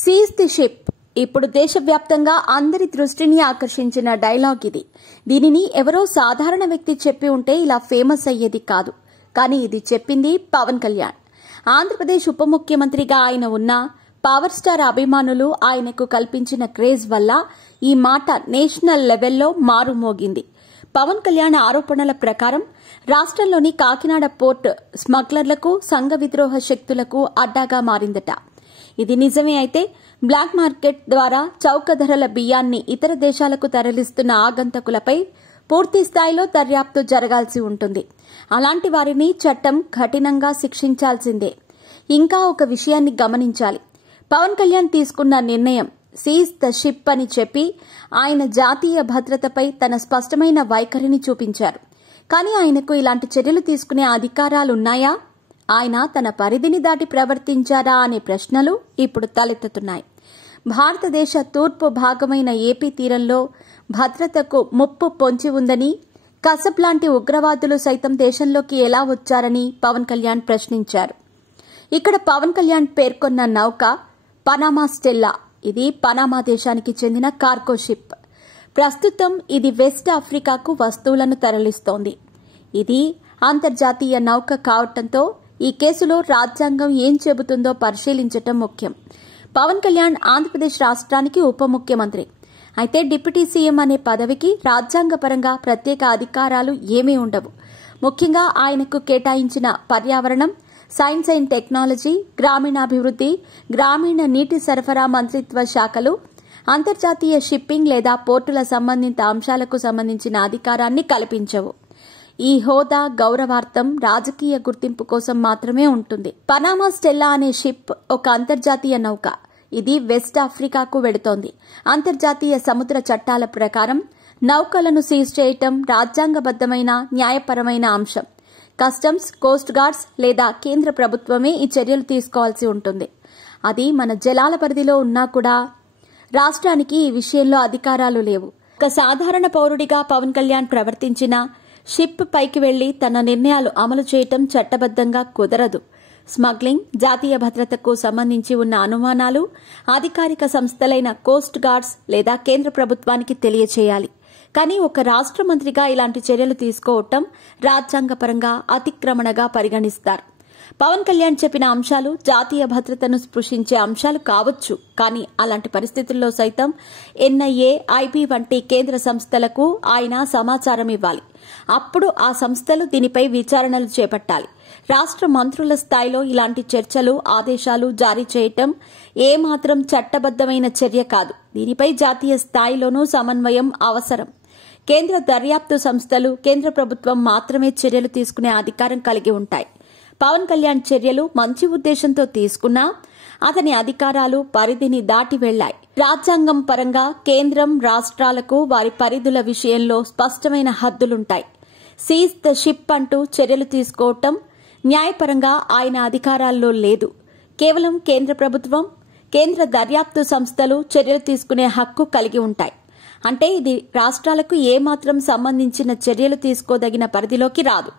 Seize the ship ఇప్పుడు దేశవ్యాప్తంగా అందరి దృష్టిని ఆకర్షించిన డైలాగ్ ఇది. దీనిని ఎవరో సాధారణ వ్యక్తి చెప్పి ఉంటే ఇలా ఫేమస్ అయ్యేది కాదు. కానీ ఇది చెప్పింది పవన్ కళ్యాణ్. ఆంధ్రప్రదేశ్ ఉప ముఖ్యమంత్రిగా ఆయన ఉన్నా పవర్ స్టార్ అభిమానులు ఆయనకు కల్పించిన క్రేజ్ వల్ల ఈ మాట నేషనల్ లెవెల్లో మారుమోగింది. పవన్ కళ్యాణ్ ఆరోపణల ప్రకారం రాష్ట్రంలోని కాకినాడ పోర్ట్ స్మగ్లర్లకు, సంఘ విద్రోహ శక్తులకు అడ్డాగా మారిందట. ఇది నిజమే అయితే బ్లాక్ మార్కెట్ ద్వారా చౌక ధరల బియ్యాన్ని ఇతర దేశాలకు తరలిస్తున్న ఆగంతకులపై పూర్తి స్థాయిలో దర్యాప్తు జరగాల్సి ఉంటుంది. అలాంటి వారిని చట్టం కఠినంగా శిక్షించాల్సిందే. ఇంకా ఒక విషయాన్ని గమనించాలి. పవన్ కళ్యాణ్ తీసుకున్న నిర్ణయం సీజ్ ద షిప్ అని చెప్పి ఆయన జాతీయ భద్రతపై తన స్పష్టమైన వైఖరిని చూపించారు. కానీ ఆయనకు ఇలాంటి చర్యలు తీసుకునే అధికారాలున్నాయా? ఆయన తన పరిధిని దాటి ప్రవర్తించారా అనే ప్రశ్నలు ఇప్పుడు తలెత్తుతున్నాయి. భారతదేశ తూర్పు భాగమైన ఏపీ తీరంలో భద్రతకు ముప్పు పొంచి ఉందని, కసబ్ లాంటి ఉగ్రవాదులు సైతం దేశంలోకి ఎలా వచ్చారని పవన్ కళ్యాణ్ ప్రశ్నించారు. ఇక్కడ పవన్ కళ్యాణ్ పేర్కొన్న నౌక పనామా స్టెల్లా. ఇది పనామా దేశానికి చెందిన కార్గో షిప్. ప్రస్తుతం ఇది వెస్ట్ ఆఫ్రికాకు వస్తువులను తరలిస్తోంది. ఇది అంతర్జాతీయ నౌక కావడంతో ఈ కేసులో రాజ్యాంగం ఏం చెబుతుందో పరిశీలించడం ముఖ్యం. పవన్ కళ్యాణ్ ఆంధ్రప్రదేశ్ రాష్ట్రానికి ఉప ముఖ్యమంత్రి. అయితే డిప్యూటీ సీఎం అనే పదవికి రాజ్యాంగపరంగా ప్రత్యేక అధికారాలు ఏమీ ఉండవు. ముఖ్యంగా ఆయనకు కేటాయించిన పర్యావరణం, సైన్స్ అండ్ టెక్నాలజీ, గ్రామీణాభివృద్ది, గ్రామీణ నీటి సరఫరా మంత్రిత్వ శాఖలు అంతర్జాతీయ షిప్పింగ్ లేదా పోర్టుల సంబంధిత అంశాలకు సంబంధించిన అధికారాన్ని కల్పించవు. ఈ హోదా గౌరవార్థం, రాజకీయ గుర్తింపు కోసం మాత్రమే ఉంటుంది. పనామా స్టెల్లా అనే షిప్ ఒక అంతర్జాతీయ నౌక. ఇది వెస్ట్ ఆఫ్రికాకు వెళుతోంది. అంతర్జాతీయ సముద్ర చట్టాల ప్రకారం నౌకలను సీజ్ చేయటం రాజ్యాంగబద్దమైన, న్యాయపరమైన అంశం. కస్టమ్స్, కోస్ట్ గార్డ్స్ లేదా కేంద్ర ప్రభుత్వమే ఈ చర్యలు తీసుకోవాల్సి ఉంటుంది. అది మన జలాల పరిధిలో ఉన్నా కూడా రాష్ట్రానికి ఈ విషయంలో అధికారాలు లేవు. ఒక సాధారణ పౌరుడిగా పవన్ కళ్యాణ్ ప్రవర్తించిన షిప్ పైకి వెళ్లి తన నిర్ణయాలు అమలు చేయటం చట్టబద్దంగా కుదరదు. స్మగ్లింగ్, జాతీయ భద్రతకు సంబంధించి ఉన్న అనుమానాలు అధికారిక సంస్థలైన కోస్ట్ గార్డ్స్ లేదా కేంద్ర ప్రభుత్వానికి తెలియచేయాలి. కానీ ఒక రాష్ట్ర మంత్రిగా ఇలాంటి చర్యలు తీసుకోవటం రాజ్యాంగపరంగా అతిక్రమణగా పరిగణిస్తారు. పవన్ కళ్యాణ్ చెప్పిన అంశాలు జాతీయ భద్రతను స్పృశించే అంశాలు కావచ్చు. కానీ అలాంటి పరిస్థితుల్లో సైతం ఎన్ఐఏ, ఐబీ వంటి కేంద్ర సంస్థలకు ఆయన సమాచారం ఇవ్వాలి. అప్పుడు ఆ సంస్థలు దీనిపై విచారణలు చేపట్టాలి. రాష్ట్ర మంత్రుల స్థాయిలో ఇలాంటి చర్చలు, ఆదేశాలు జారీ చేయటం ఏమాత్రం చట్టబద్దమైన చర్య కాదు. దీనిపై జాతీయ స్థాయిలోనూ సమన్వయం అవసరం. కేంద్ర దర్యాప్తు సంస్థలు, కేంద్ర ప్రభుత్వం మాత్రమే చర్యలు తీసుకునే అధికారం కలిగి ఉంటాయి. పవన్ కళ్యాణ్ చర్యలు మంచి ఉద్దేశంతో తీసుకున్నా అతని అధికారాలు పరిధిని దాటి వెళ్లాయి. రాజ్యాంగం పరంగా కేంద్రం, రాష్ట్రాలకు వారి పరిధుల విషయంలో స్పష్టమైన హద్దులుంటాయి. సీజ్ ద షిప్ అంటూ చర్యలు తీసుకోవటం న్యాయపరంగా ఆయన అధికారాల్లో లేదు. కేవలం కేంద్ర ప్రభుత్వం, కేంద్ర దర్యాప్తు సంస్థలు చర్యలు తీసుకునే హక్కు కలిగి ఉంటాయి. అంటే ఇది రాష్ట్రాలకు ఏమాత్రం సంబంధించిన చర్యలు తీసుకోదగిన పరిధిలోకి రాదు.